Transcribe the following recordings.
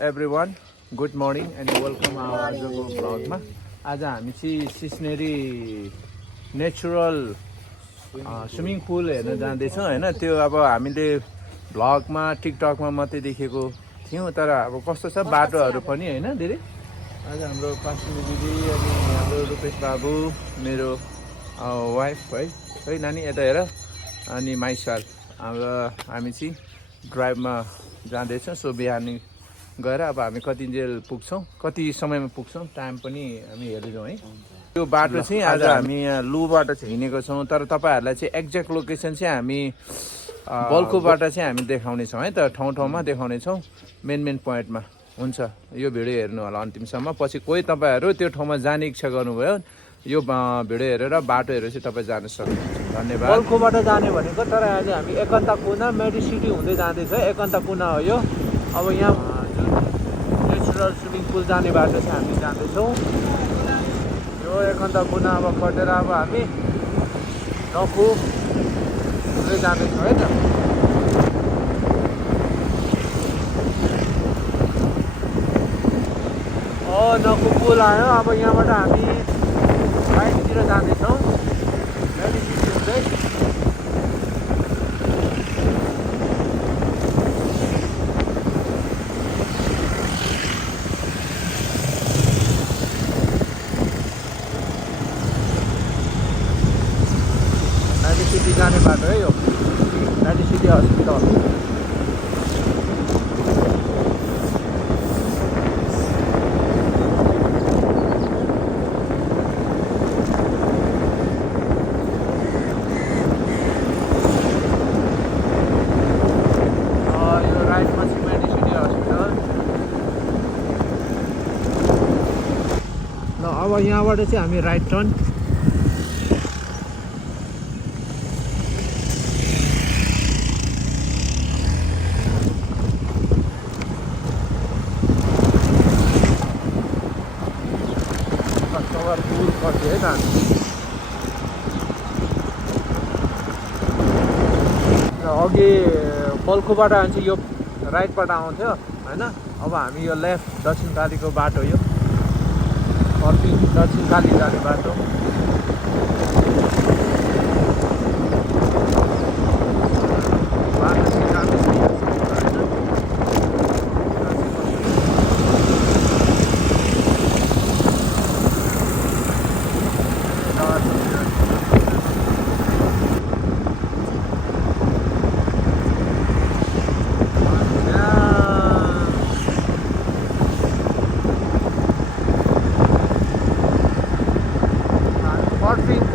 everyone. Good morning and welcome our आजको भ्लगमा। आज हामी चाहिँ सिस्नेरी नेचुरल स्विमिङ पुल हेर्न जाँदैछौँ हैन। त्यो अब हामीले भ्लगमा टिकटकमा मात्रै देखेको थियौँ, तर अब कस्तो छ बाटोहरू पनि हैन धेरै। आज हाम्रो पास्टुनी दिदी अनि हाम्रो रुपेश बाबु, मेरो वाइफ है नानी यता हेर, अनि माइसेल्फ हामी चाहिँ ड्राइभमा जाँदैछौँ। सो बिहान गएर अब हामी कतिन्जेल पुग्छौँ, कति समयमा पुग्छौँ, टाइम पनि हामी हेर्दैछौँ है। यो बाटो चाहिँ आज हामी यहाँ लुबाट चाहिँ हिँडेको छौँ, तर तपाईँहरूलाई चाहिँ एक्ज्याक्ट लोकेसन चाहिँ हामी बल्कुबाट चाहिँ हामी देखाउनेछौँ है त। ठाउँ ठाउँमा देखाउनेछौँ, मेन पोइन्टमा। हुन्छ, यो भिडियो हेर्नु होला अन्तिमसम्म। पछि कोही तपाईँहरू त्यो ठाउँमा जाने इच्छा गर्नुभयो, यो भिडियो हेरेर बाटो हेरेर चाहिँ तपाईँ जान सक्नुहुन्छ। धन्यवाद। बल्कुबाट जाने भनेको, तर आज हामी एकन्ता कुना मेडिसिटी हुँदै जाँदैछ। एकन्ता कुना हो यो। अब यहाँ जुन नेचुरल स्विमिङ पुल जाने बाटो चाहिँ हामी जाँदैछौँ। यो एकन्ता कुना अब कटेर अब हामी नखु हुँदै जाँदैछौँ है त। नखु पुल आयो। अब यहाँबाट हामी राइटतिर जाँदैछौँ मेडिसिटी हुँदै। मेडिसिटी जाने बाटो है यो, मेडिसिटी हस्पिटल। अब यहाँबाट चाहिँ हामी राइट टर्न। कस्टमर पुल कट्यो है त। अघि बल्कुबाट चाहिँ यो राइटबाट आउँथ्यो होइन। अब हामी यो लेफ्ट दक्षिणकालीको बाटो, यो दक्षिणकाली जाने बाटो।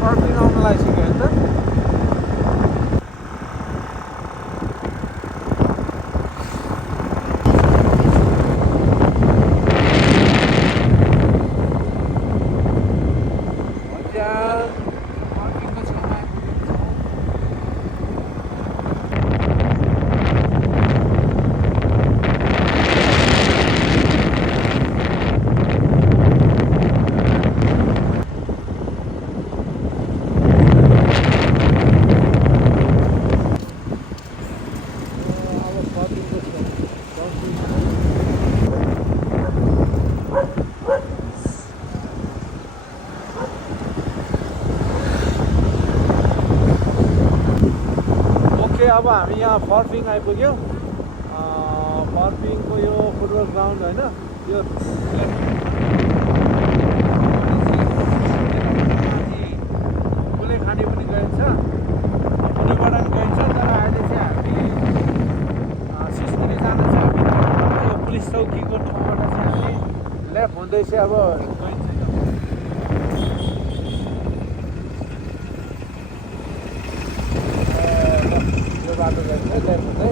पर्फिङ आउन लागिसक्यो होइन त। अब हामी यहाँ पर्फिङ आइपुग्यौँ। पर्फिङको यो फुटबल ग्राउन्ड होइन, यो कुलेखानी पनि गइन्छ, पुलिबाट पनि गइन्छ। तर अहिले चाहिँ हामी सिस्नेरी जाँदैछ। हामी यो पुलिस चौकीको ठाउँबाट चाहिँ हामी लेफ्ट हुँदै चाहिँ अब गइन्छ। बाटो गइन्छ लेफ्ट हुँदै।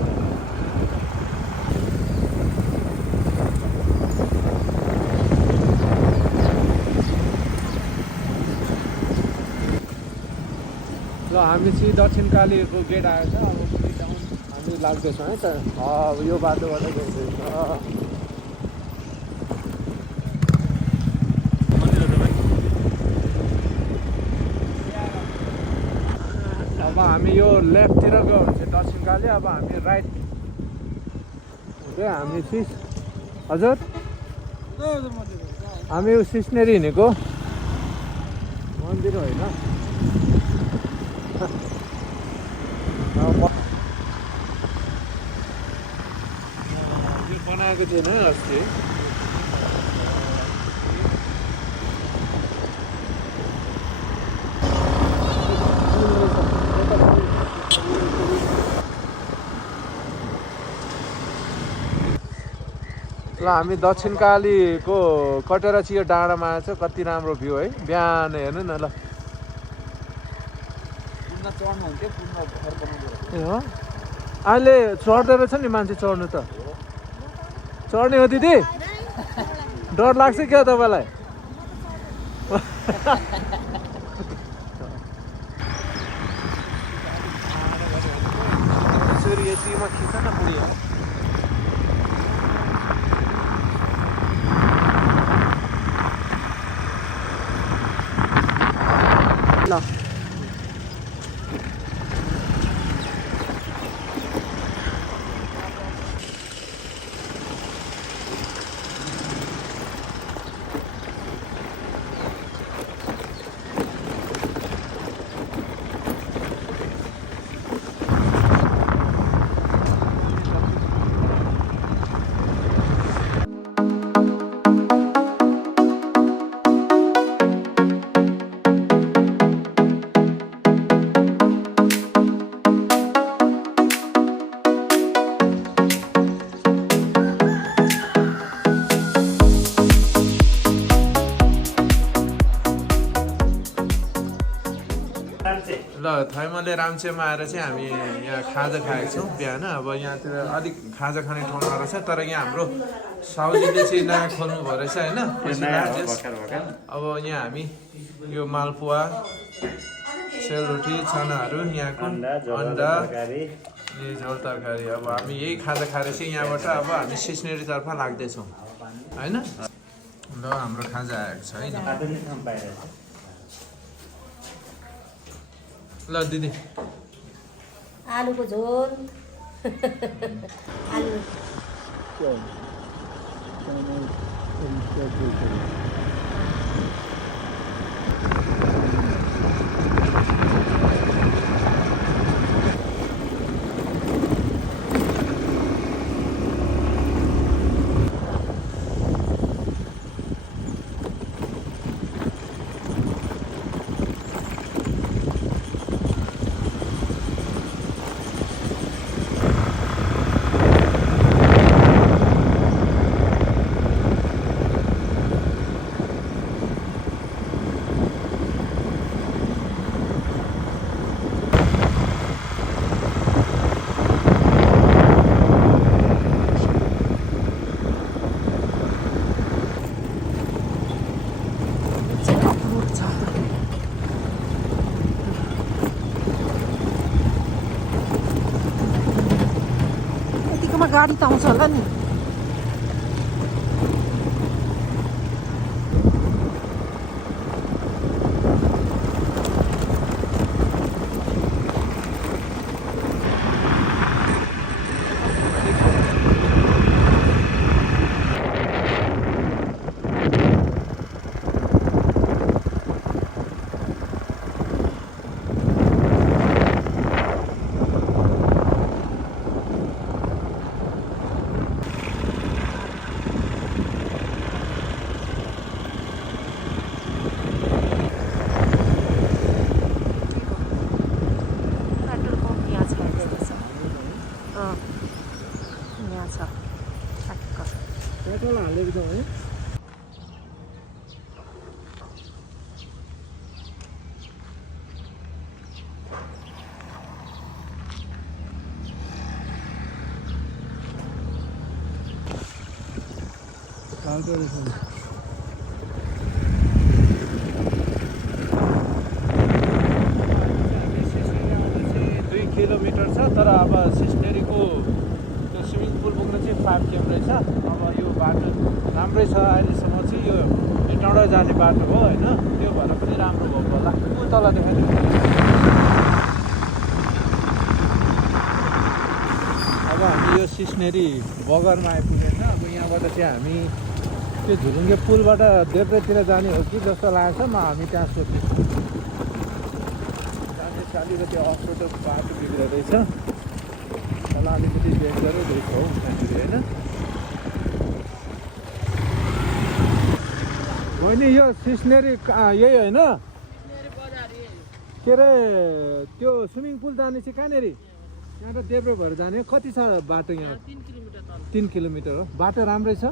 ल हामी चाहिँ दक्षिणकालीको गेट आएछ। अब हामी लाग्दैछौँ है त। अब यो बाटोबाट गइँदैछ। अब हामी यो लेफ्टतिर गयो भने चाहिँ दक्षिणकाली। अब हामी राइट हुँदै हामी चाहिँ हजुर हामी यो सिस्नेरी हिँडेको मन्दिर होइन बनाएको थिएन अस्ति ल हामी दक्षिणकालीको कटेरा चिया डाँडामा आएछ कति राम्रो भ्यू है बिहान हेर्नु न ल अहिले चढ्दो रहेछ नि मान्छे चढ्नु त चढ्ने हो दिदी डर लाग्छ क्या तपाईँलाई यतिमा खिच्छ न बुढी ल ल थैमले राम्चेमा आएर चाहिँ हामी यहाँ खाजा खाएका छौँ बिहान अब यहाँतिर अलिक खाजा खाने ठाउँमा रहेछ तर यहाँ हाम्रो साउजीले चाहिँ नयाँ खोल्नु भयो रहेछ होइन अब यहाँ हामी यो मालपुवा सेलरोटी छनाहरू यहाँको अन्डा झोल तरकारी अब हामी यही खाजा खाएर चाहिँ यहाँबाट अब हामी सिस्नेरीतर्फ लाग्दैछौँ होइन ल हाम्रो खाजा आएको छ है ल दिदी आलुको झोल आलु गाडी त आउँछ होला नि पेट्रोल हालेको छ है किलोमिटर छ तर अब सिस्नेरीको त्यो स्विमिङ पुल पुग्न चाहिँ 5 km रहेछ अब यो बाटो राम्रै छ अहिलेसम्म चाहिँ यो टाढा जाने बाटो हो होइन त्यो भएर पनि राम्रो भएको होला ऊ तल देखाइदिनु अब हामी यो सिस्नेरी बगरमा आइपुगेछ अब यहाँबाट यहाँबाट चाहिँ हामी त्यो झुलुङ्गे पुलबाट देब्रेतिर जाने हो कि जस्तो लाग्छ म हामी त्यहाँ सोध्छौँ जाने अलिकति अप्ठ्यारो बाटो बिग्रेको रहेछ तल अलिकति डेन्जरै रहेछ हौ त्यहाँनिर होइन बहिनी यो सिस्नेरी यही होइन के अरे त्यो स्विमिङ पुल जाने चाहिँ कहाँनिर यहाँबाट देब्रे भएर जाने कति छ बाटो यहाँ 3 किलोमिटर हो बाटो राम्रै छ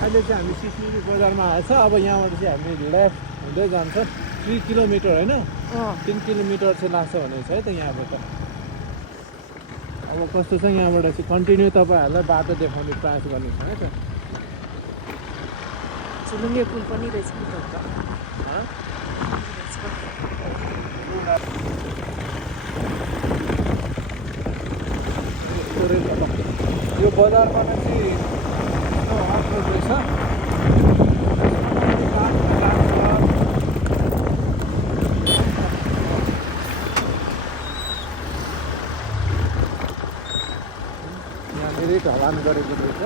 अहिले चाहिँ हामी सिस्नेरी बजारमा आएछ अब यहाँबाट चाहिँ हामी लेफ्ट हुँदै जान्छ 3 किलोमिटर होइन 3 किलोमिटर चाहिँ लाग्छ भनेको छ है त यहाँबाट अब कस्तो छ यहाँबाट चाहिँ कन्टिन्यू तपाईँहरूलाई बाटो देखाउने प्रयास गर्ने छ है त झुलुङ्गे पुल पनि रहेछ नि त यो बजारबाट चाहिँ अप्ठ्यारो रहेछ यहाँनिर ढलान गरेको रहेछ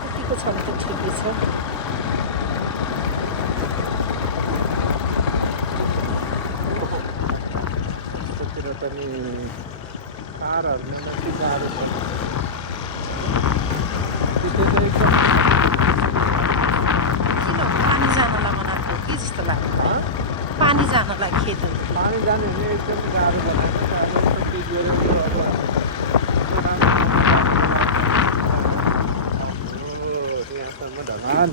कतिको छ भने त ठिकै छ पनि कारहरूमा मात्रै गाह्रो छ त्यो चाहिँ एकदम किन पानी जानलाई मनाएको के जस्तो लाग्यो पानी जानलाई खेतहरू पानी जाने भने एकदम गाह्रो यहाँसम्म ढलान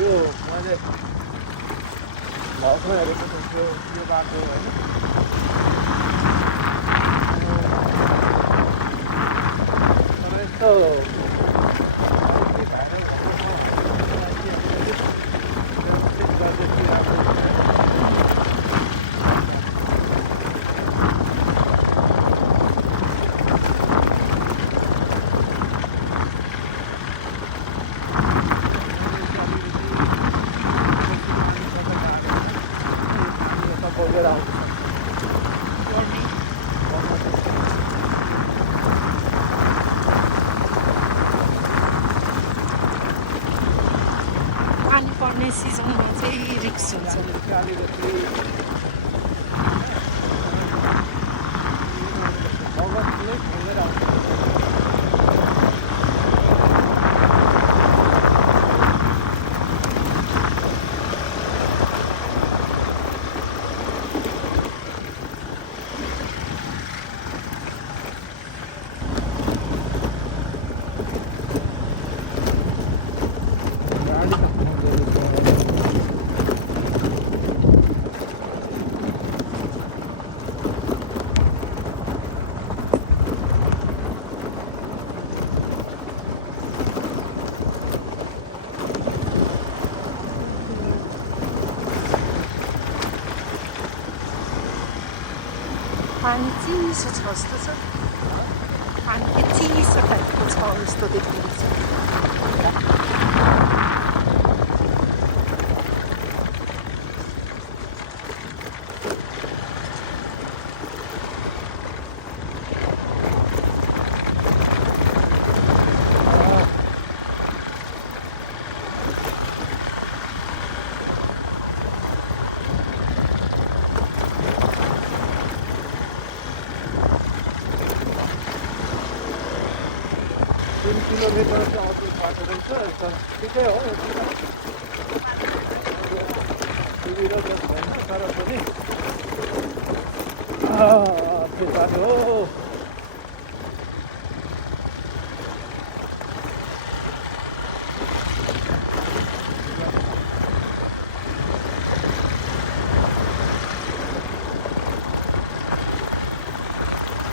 यो मैले भर्खर हेरेको थियो यो बाटो होइन तर यस्तो पानी पर्ने सिजनमा चाहिँ रिक्स हुन्छ पानी चिसो छ जस्तो छ पानी के चिसो टाइपको छ जस्तो देखिँदैछ किलोमिटर चाहिँ अझै बाटो रहेछ तर ठिकै हो सुविधा त भएन तर पनि त्यो बाटो हो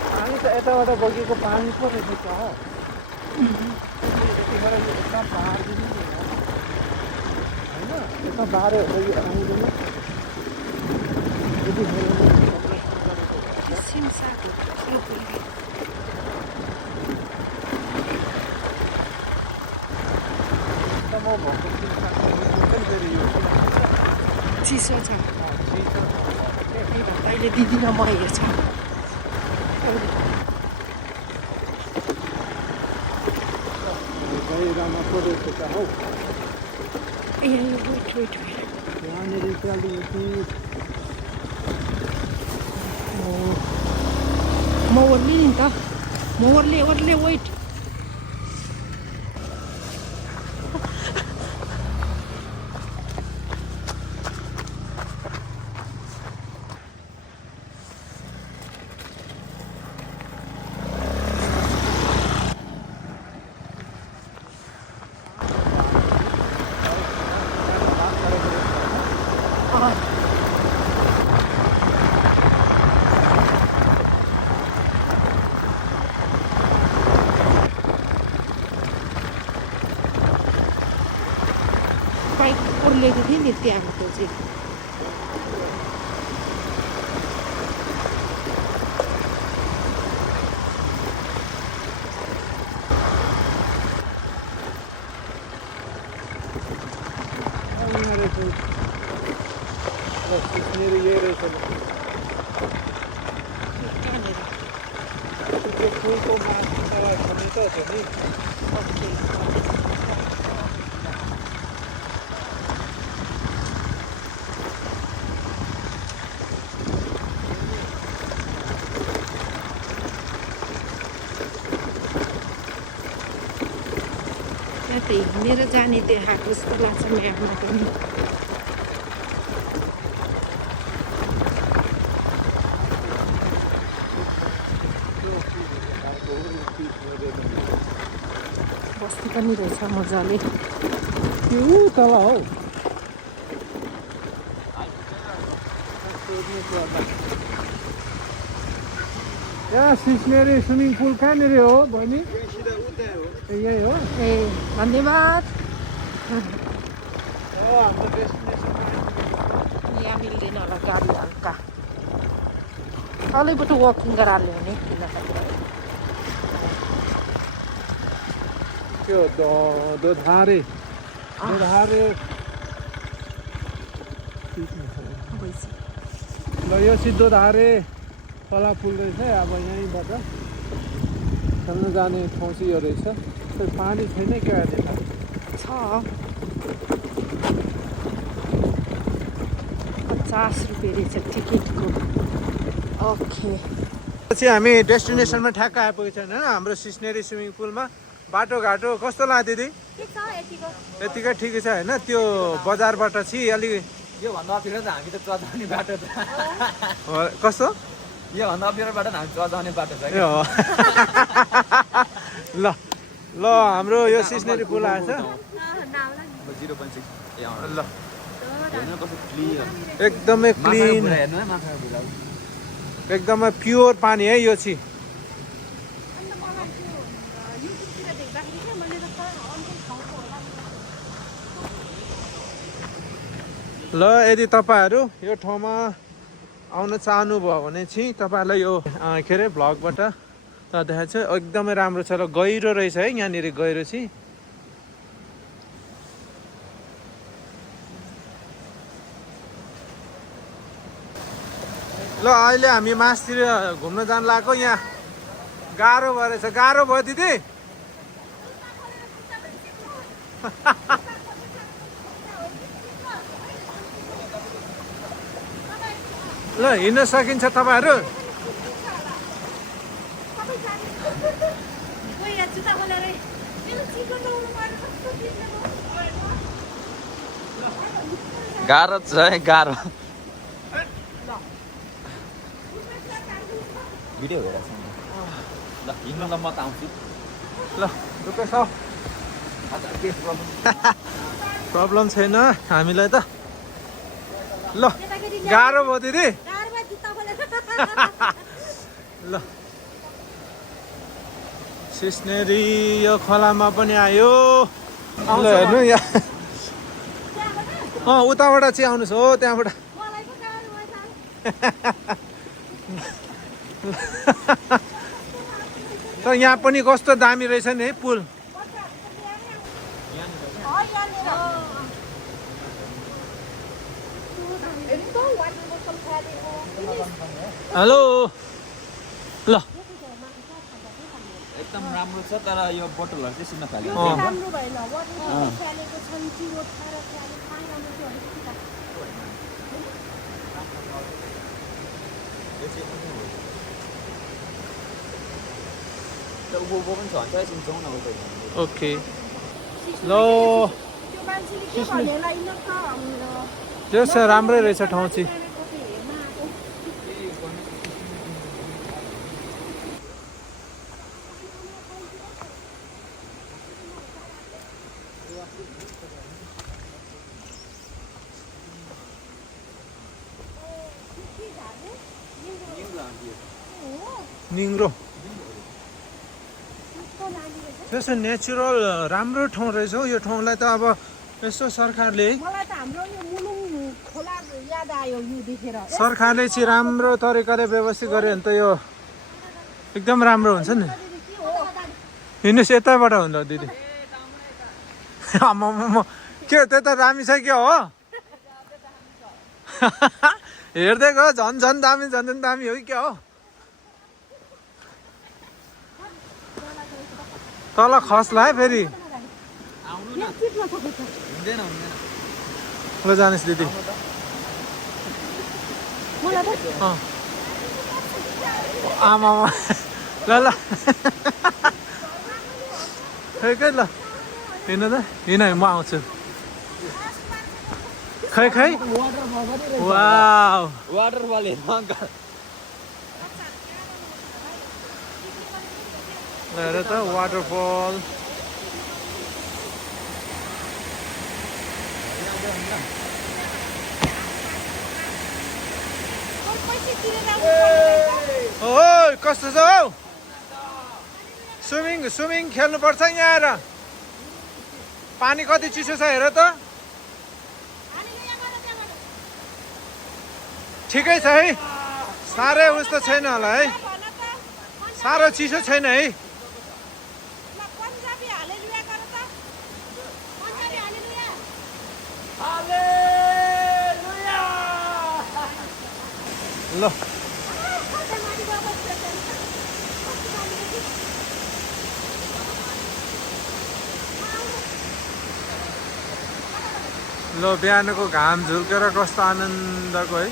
पानी त यताबाट बगेको पानी पो रहेछ हो यता बारिदिनु नि होइन यता बाह्रै हो कि आउँदैन सिमसारको ठुलो पुल चिसो छ अहिले दिदिनँ म हेर्छ ए वेट वेट म ओर्ली नि त म ओर्ले वेट बाइक ओर्लेको थिएँ नि त्यहाँको चाहिँ हिँडेर जाने देखाएको जस्तो लाग्छ म्यापमा पनि बस्ती पनि रहेछ मजाले त्यो तल हौ यहाँ सिस्नेरी स्विमिङ पुल कहाँनिर हो बहिनी यही हो ए धन्यवाद हाम्रो डेस्टिनेसन यहाँ मिल्दैन होला गाडी हल्का तलैबाट वकिङ गराले हुने त्यो दोधारे ल यो सिद्धो धारे तला पुल रहेछ अब यहीँबाट खेल्न जाने ठाउँ चाहिँ यो रहेछ खोइ पानी छैन क्या अहिले छ 50 रुपियाँ रहेछ टिकटको ओके चाहिँ हामी डेस्टिनेसनमा ठ्याक्क आइपुगेको छैन हाम्रो सिस्नेरी स्विमिङ पुलमा बाटोघाटो कस्तो लाग्यो दिदी यतिकै ठिकै छ होइन त्यो बजारबाट चाहिँ अलिक योभन्दा अप्ठ्यारो त हामी त चढाउने बाटो त कस्तो योभन्दा अप्ठ्यारोबाट हामी चढाउने बाटो छ ए हो ल ल हाम्रो यो सिस्नेरी पुल आएछ 0.6 ल हेर्नु कस्तो क्लियर एकदमै क्लिन हेर्नु माछाको बुढा एकदमै प्योर पानी है यो चाहिँ ल यदि तपाईँहरू यो ठाउँमा आउन चाहनुभयो भने चाहिँ तपाईँहरूलाई यो के अरे भ्लगबाट देखाएको छ एकदमै राम्रो छ र गहिरो रहेछ है यहाँनिर गहिरो चाहिँ ल अहिले हामी मासतिर घुम्न जान लाग्यो यहाँ गाह्रो भएर छ गाह्रो भयो दिदी ल हिँड्न सकिन्छ तपाईँहरू गाह्रो छ है गाह्रो भिडियो हेरेको ल हिँड्नु ल म त आउँछु ल प्रब्लम छैन हामीलाई त ल गाह्रो भयो दिदी ल सिस्नेरी यो खोलामा पनि आयो ल हेर्नु यहाँ उताबाट चाहिँ आउनुहोस् हो त्यहाँबाट त यहाँ पनि कस्तो दामी रहेछ नि है पुल। हेलो ल एकदम राम्रो छ तर यो बोतलहरु चाहिँ सुन्न थाल्यो राम्रो भएन वाटर फ्यालेको छन् चिरो खाएर फ्याले खाइ राम्रो थियो उभो पनि छ भने चाहिँ एकछिन जाउँ न उतै ओके ल त्यो मान्छेले के भनेला इन त त्यस राम्रै रहेछ ठाउँ चाहिँ। निङ्ग्रो त्यसो नेचुरल राम्रो ठाउँ रहेछ हौ। यो ठाउँलाई त अब यसो सरकारले मलाई त हाम्रो यो मुलुङ खोला याद आयो यो देखेर सरकारले चाहिँ राम्रो तरिकाले व्यवस्थित गर्यो भने त यो एकदम राम्रो हुन्छ नि। हिँड्नुहोस् यतैबाट हुन्छ दिदी। आम्मामा के त्यो त दामी छ के हो? हेर्दै गयो झन् झन् दामी झन् झन् दामी हो कि क्या हो? तल खस्ला है फेरि। ल जानुहोस् दिदी। आमामा ल ल खै खै ल हिँड्नु त हिँड म आउँछु। खै खै वाउ वाटरफल हेर्नु अङ्कल हेर त वाटरफल। ओ कस्तो छ हौ? स्विमिङ खेल्नुपर्छ यहाँ आएर। पानी कति चिसो छ हेर त। ठिकै छ है, साह्रै उस्तो छैन होला है, साह्रो चिसो छैन है। ल ल बिहानको घाम झुल्केर कस्तो आनन्दको है।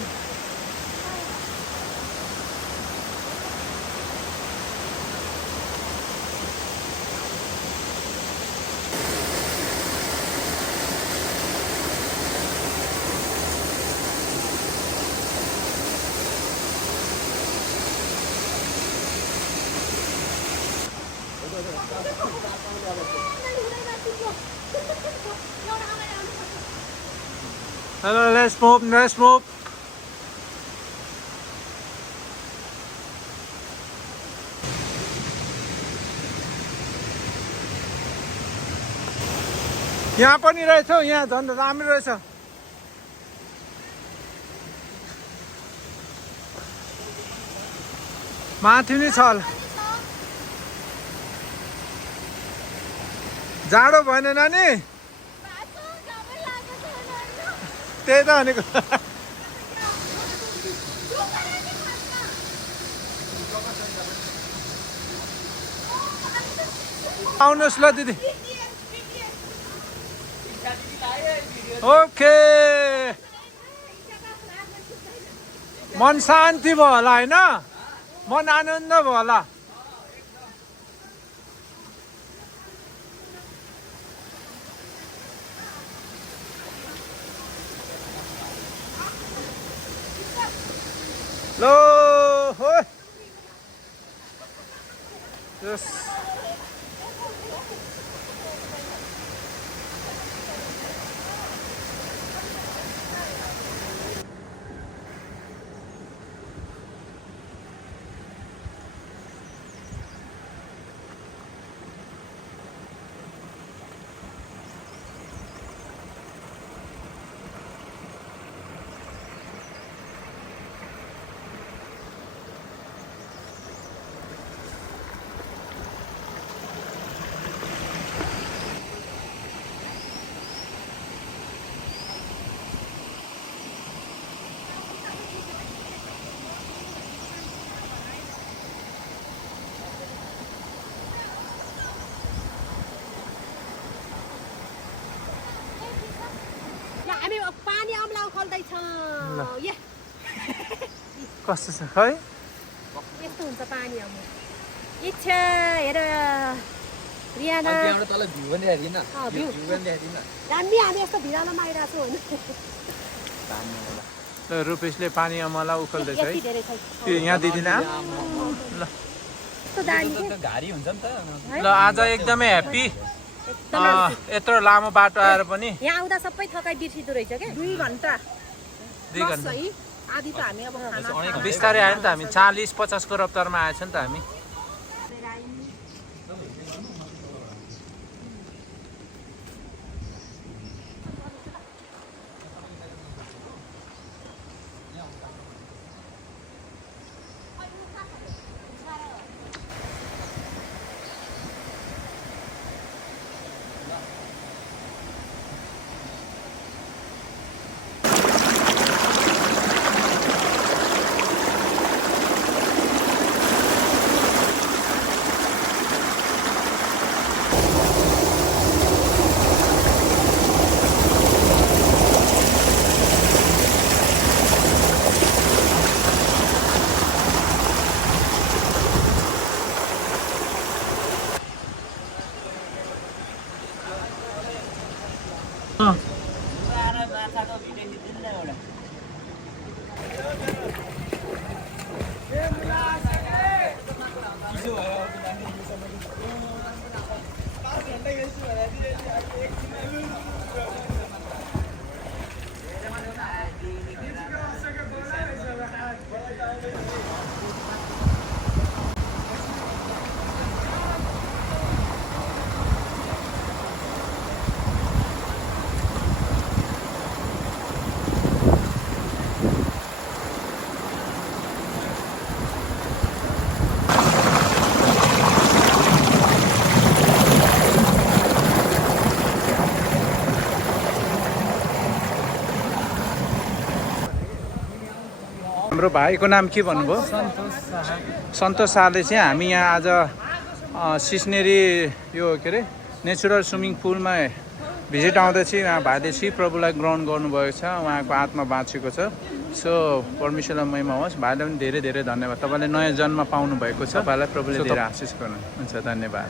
Hello, let's move. यहाँ पनि रहेछ, यहाँ झन् राम्रो रहेछ। माथि नि छ जाडो भएन नानी? त्यही त भनेको। आउनुहोस् ल दिदी। ओके मन शान्ति भयो होला होइन? मन आनन्द भयो होला। लो हो यस हामी पानी अम्ला उखल्दैछौँ या कस्तो छ खै यस्तो हुन्छ पानी अम्ला इच्छा हेर रियाना त्यहाँबाट तल भ्यू पनि हेरिदिन भ्यू भ्यू पनि हेरिदिन दामी हामी यस्तो भिरालोमा आइरहेको छु ल रुपेशले पानी अमला उखल्दैछ है यति धेरै छ त्यो यहाँ दिदिन ल यस्तो दामी के घारी हुन्छ नि त ल आज एकदमै ह्याप्पी यत्रो लामो बाटो आएर पनि यहाँ आउँदा सबै थकाइ बिर्सिँदो रहेछ क्या 2 घन्टा 2 घन्टा है आधी त हामी अब खाना बिस्तारै आयो नि त हामी 40-50 को रफ्तारमा आएछ नि त हामी हाम्रो भाइको नाम के भन्नुभयो सन्तोष शाहले चाहिँ हामी यहाँ आज सिस्नेरी यो के अरे नेचुरल स्विमिङ पुलमा भिजिट आउँदैछ उहाँ भाइले श्री प्रभुलाई ग्रहण गर्नुभएको छ उहाँको आत्मा बाँचेको छ सो परमेश्वरलाई महिमा होस् भाइलाई पनि धेरै धेरै धन्यवाद तपाईँले नयाँ जन्म पाउनु भएको छ भाइलाई प्रभुले धेरै आशिष गर्नु हुन्छ धन्यवाद